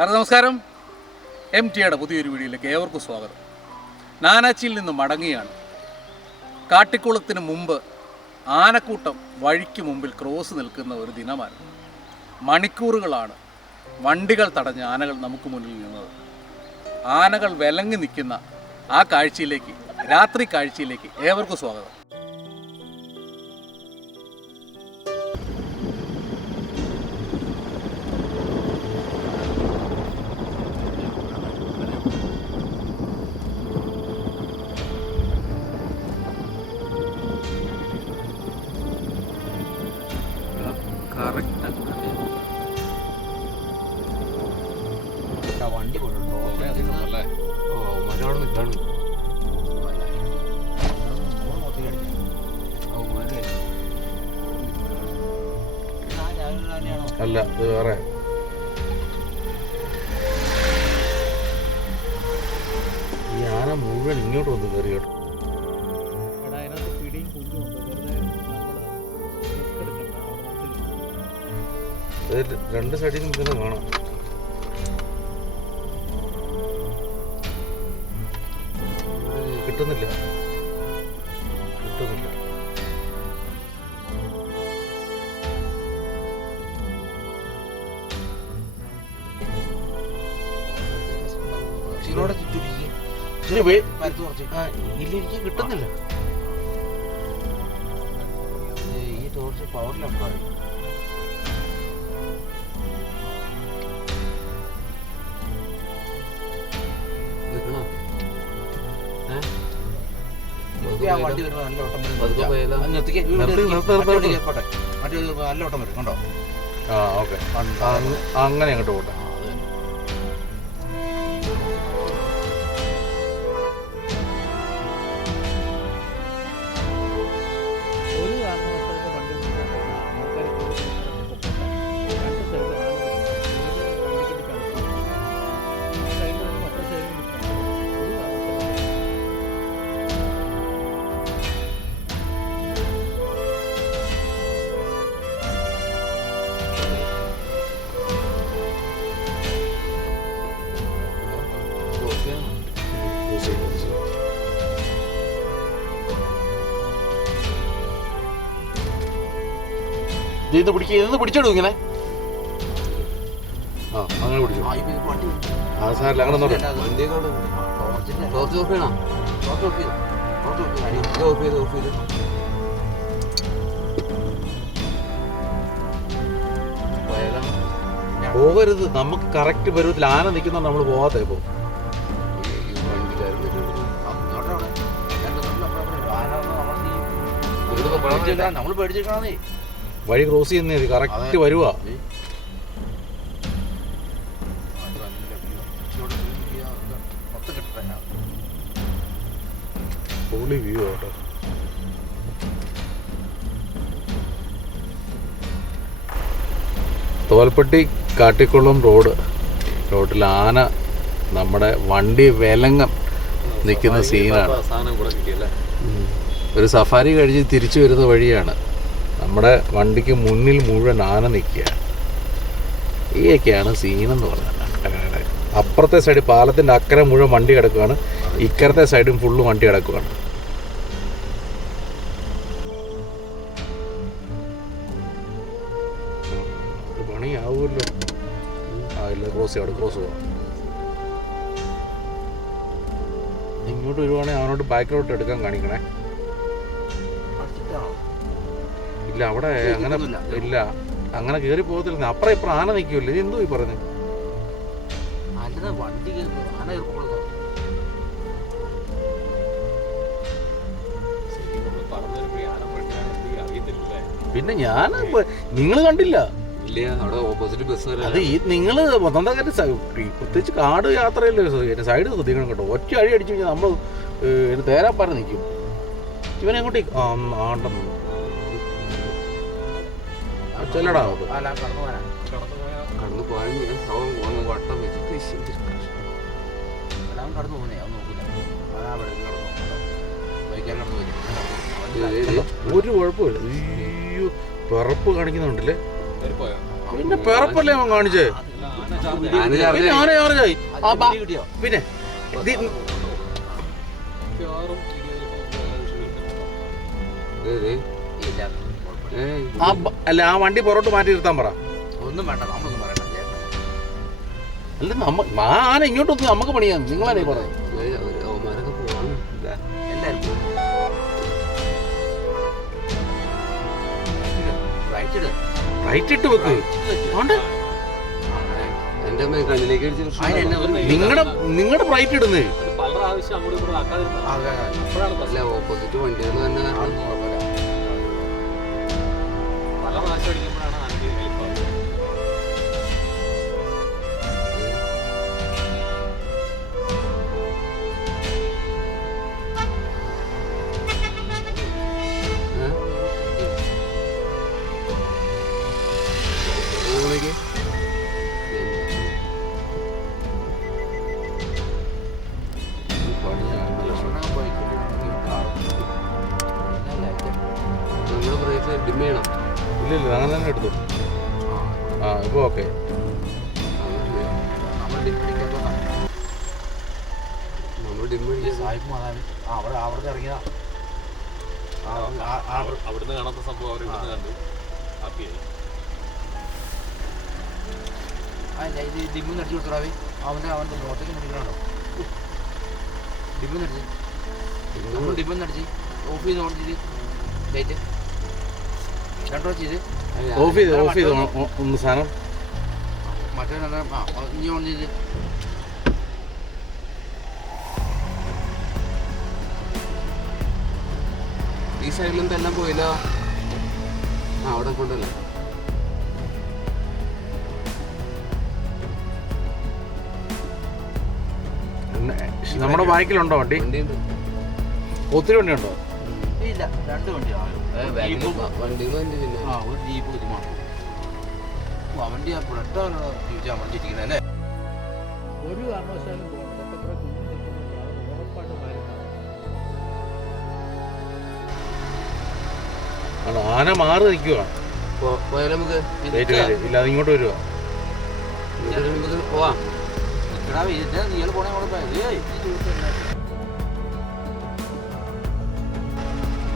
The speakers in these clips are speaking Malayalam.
നമസ്കാരം. MTയുടെ പുതിയൊരു വീഡിയോയിലേക്ക് ഏവർക്കും സ്വാഗതം. നാനാച്ചിയിൽ നിന്ന് മടങ്ങുകയാണ്. കാട്ടിക്കുളത്തിന് മുമ്പ് ആനക്കൂട്ടം വഴിക്ക് മുമ്പിൽ ക്രോസ് നിൽക്കുന്ന ഒരു ദിനമാണ്. മണിക്കൂറുകളാണ് വണ്ടികൾ തടഞ്ഞ ആനകൾ നമുക്ക് മുന്നിൽ നിന്നത്. ആനകൾ വിലങ്ങി നിൽക്കുന്ന ആ കാഴ്ചയിലേക്ക്, രാത്രി കാഴ്ചയിലേക്ക് ഏവർക്കും സ്വാഗതം. വണ്ടി കൊണ്ടുണ്ടല്ലേ? മരോട് നിൽക്കാണ്. അല്ല, ഇത് വേറെ. ഈ ആന മുഴുവൻ ഇങ്ങോട്ട് വന്ന് കയറി കേട്ടോ. രണ്ട് സൈഡിൽ നിൽക്കുന്ന കാണാം. കിട്ടുന്നില്ല. ഇല്ല, കിട്ടുന്നില്ല. ഈ ടോർച്ച് പവറിലാണ്. വണ്ടി വരുമ്പോൾ നല്ല ഓട്ടം വരും. നല്ല ഓട്ടം വരും കണ്ടോ? ഓക്കെ, അങ്ങനെ അങ്ങോട്ട് പോട്ടെ. പിടിച്ചോളൂ ഇങ്ങനെ. അങ്ങനെ പിടിച്ചു. സാറില്ല, അങ്ങനെ നോക്കാം. പോകരുത്. നമുക്ക് കറക്റ്റ് പരുവത്തിൽ ആന നിൽക്കുന്ന നമ്മൾ പോകാത്ത ഇപ്പൊ. നമ്മൾ പേടിച്ചിരിക്കണേ. വഴി ക്രോസ് ചെയ്യുന്നേ കറക്റ്റ് വരുവാ. പൊളി വ്യൂ കേട്ടോ. തോൽപ്പെട്ടി കാട്ടിക്കുളം റോഡിൽ ആന നമ്മുടെ വണ്ടി വിലങ്ങം നിൽക്കുന്ന സീനാണ്. ഒരു സഫാരി കഴിഞ്ഞ് തിരിച്ചു വരുന്ന വഴിയാണ്. നമ്മുടെ വണ്ടിക്ക് മുന്നിൽ മുഴുവൻ ആന നിൽക്കുക. ഈയൊക്കെയാണ് സീനെന്ന് പറഞ്ഞത്. അപ്പുറത്തെ സൈഡ് പാലത്തിൻ്റെ അക്കരെ മുഴുവൻ വണ്ടി കിടക്കുകയാണ്, ഇക്കരത്തെ സൈഡും ഫുള്ള് വണ്ടി കിടക്കുകയാണ്. പണിയാവുമല്ലോ. ഇല്ല, ക്രോസ് പോവാം. ഇങ്ങോട്ട് വരുവാണെങ്കിൽ അവനോട് ബാക്കിലോട്ട് എടുക്കാൻ കാണിക്കണേ. ഇല്ല, അവിടെ അങ്ങനെ ഇല്ല, അങ്ങനെ കയറി പോകത്തില്ല. അപ്പുറം ഇപ്പുറം ആന നിൽക്കുമല്ലോ. ഇത് എന്തോ ഈ പറഞ്ഞു? പിന്നെ ഞാൻ നിങ്ങൾ കണ്ടില്ല. അത് നിങ്ങൾ മൊത്തം പ്രത്യേകിച്ച് കാട് യാത്രയല്ലേ, സൈഡ് ശ്രദ്ധിക്കണം കേട്ടോ. ഒറ്റ അടി അടിച്ചു കഴിഞ്ഞാൽ നമ്മൾ തേരാപ്പാര നിൽക്കും. ഇവനെ അങ്ങോട്ടേ ആണ്ടെന്ന് ചെല്ലടാ. ഒരു കുഴപ്പമില്ല. അയ്യോ, പിറപ്പ് കാണിക്കുന്നുണ്ടല്ലേ. പിന്നെ പിറപ്പല്ലേ അവൻ കാണിച്ചേ പിന്നെ ആരെ ചാർജായി കിട്ടിയോ? പിന്നെ ഇല്ല, അല്ല ആ വണ്ടി പുറത്തോട്ട് മാറ്റി നിർത്താൻ പറ. ഒന്നും വേണ്ട, നമ്മളൊന്നും പറയണ്ട. അല്ല ആന ഇങ്ങോട്ടൊന്നും നമുക്ക് പണിയാം. നിങ്ങളല്ലേ പറഞ്ഞു എല്ലാരും റൈറ്റ് ഇട്ട് വെക്ക്. നിങ്ങളുടെ റൈറ്റ് ഇടുന്നേ ഓപ്പോസിറ്റ് വണ്ടികൾ തന്നെ പല പ്രാവശ്യം അടിക്കുമ്പോഴാണ് ആനയ്ക്ക് എളുപ്പം. ഡിം ചെയ്യണം. ഇല്ലില്ല അങ്ങനെ തന്നെ എടുത്തു. ആ ഇപ്പോൾ ഓക്കെ. അവിടുത്തെ ഇറങ്ങിയതാ. അവിടുന്ന് കാണാത്ത സംഭവം അവർ ഇവിടുന്ന് കണ്ടു ഹാപ്പിയായി. ഡിമ്മ് നടിച്ചു കൊടുത്തടാവേ. അവൻ്റെ നോട്ടേക്ക് നടിക്കണോ? ഡിമ്മ് നടിച്ച് ഡിമ്മ് നടിച്ച് ഓഫ് ചെയ്ത് ഓൺ ചെയ്ത് ലൈറ്റ് കൺട്രോൾ ചെയ്ത് ഓഫ് ചെയ്ത് ഒന്ന് സാധനം മറ്റേ ഇനി ഓൺ ചെയ്ത് ഈ സൈഡിലും എല്ലാം പോയില്ലോ. ആ അവിടെ കൊണ്ടല്ലേ നമ്മുടെ ബാക്കിലുണ്ടോ വണ്ടി? വണ്ടിയുണ്ട്. ഒത്തിരി വണ്ടിയുണ്ടോ? ഇല്ല, 2 വണ്ടിയാണ്. വണ്ടികൾ വണ്ടി പിന്നെ ഒരു ജീപ്പ് ഇത് മാത്രം. വണ്ടി പെട്ടെന്ന് ചോദിച്ചാൽ വണ്ടി ഇരിക്കുന്നത് അല്ലേ? ഒരു കാരണവശാലും തൊട്ടപ്പുറം കുഞ്ഞു നിൽക്കുന്നുണ്ടാവും, ഉറപ്പായിട്ട് മാറി. ആന മാറി നിൽക്കുക. പോയാലും നമുക്ക് ഇല്ല അത് ഇങ്ങോട്ട് വരുവാ. നമുക്ക് പോവാം. നീള് പോണേ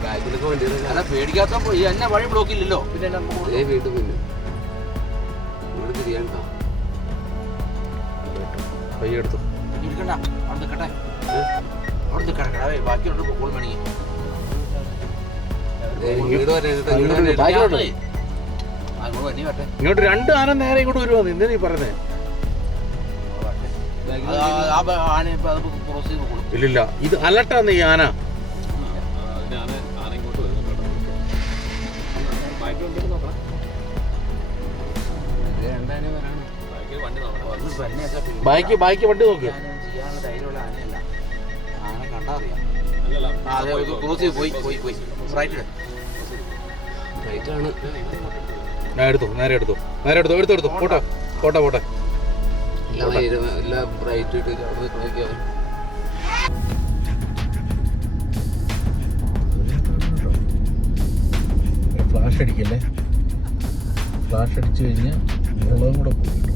ബാക്കിലൊക്കെ വണ്ടികളൊക്കെ അല്ല പേടിക്കാത്ത എന്നെ വഴി ബ്ലോക്ക് ഇല്ലല്ലോ. പിന്നെ വീണ്ടും പിന്നെ ഇവിടെ തിരിയാണ്ടോ കൈയെടുത്തു. ഇരിക്കണ്ട, അവിടെ നിൽക്കട്ടെ, അവിടെ നിൽക്കട്ടെ. ബാക്കിയുണ്ട് പൊക്കോൾ വേണമെങ്കിൽ അങ്ങോട്ട് വന്നി വട്ടെ. ഇങ്ങോട്ട് 2 ആന നേരെ ഇങ്ങോട്ട് വരുവാ. എന്തിനാ നീ പറഞ്ഞേ? ആന ഇപ്പൊ അത് ക്രോസ് ചെയ്ത് കൊടുക്കും. ഇല്ലില്ല ഇത് അലട്ടാന്ന് ഈ ആന. ആന ഇങ്ങോട്ട് വരുന്നുണ്ട്. ബാക്കി വണ്ടി നോക്കണം. രണ്ടാനെ വരാണ്. ബാക്കി വണ്ടി നോക്കണം. ബാക്കി വണ്ടി നോക്ക്. ചെയ്യാനുള്ള ധൈര്യമുള്ള ആനയല്ല. ആന കണ്ടാ അറിയാം. അല്ലല്ല അതെ ക്രോസ് ചെയ്ത് പോയി റൈറ്റ് റൈറ്റാണ്. ഞാൻ എടുത്തു. നേരെ എടുത്തു. പോട്ടെ എല്ലാം റൈറ്റ് ഇട്ട് നോക്കിയാൽ ഫ്ലാഷ് അടിക്കല്ലേ. ഫ്ലാഷ് അടിച്ചു കഴിഞ്ഞാൽ മുളകും കൂടെ പോയി.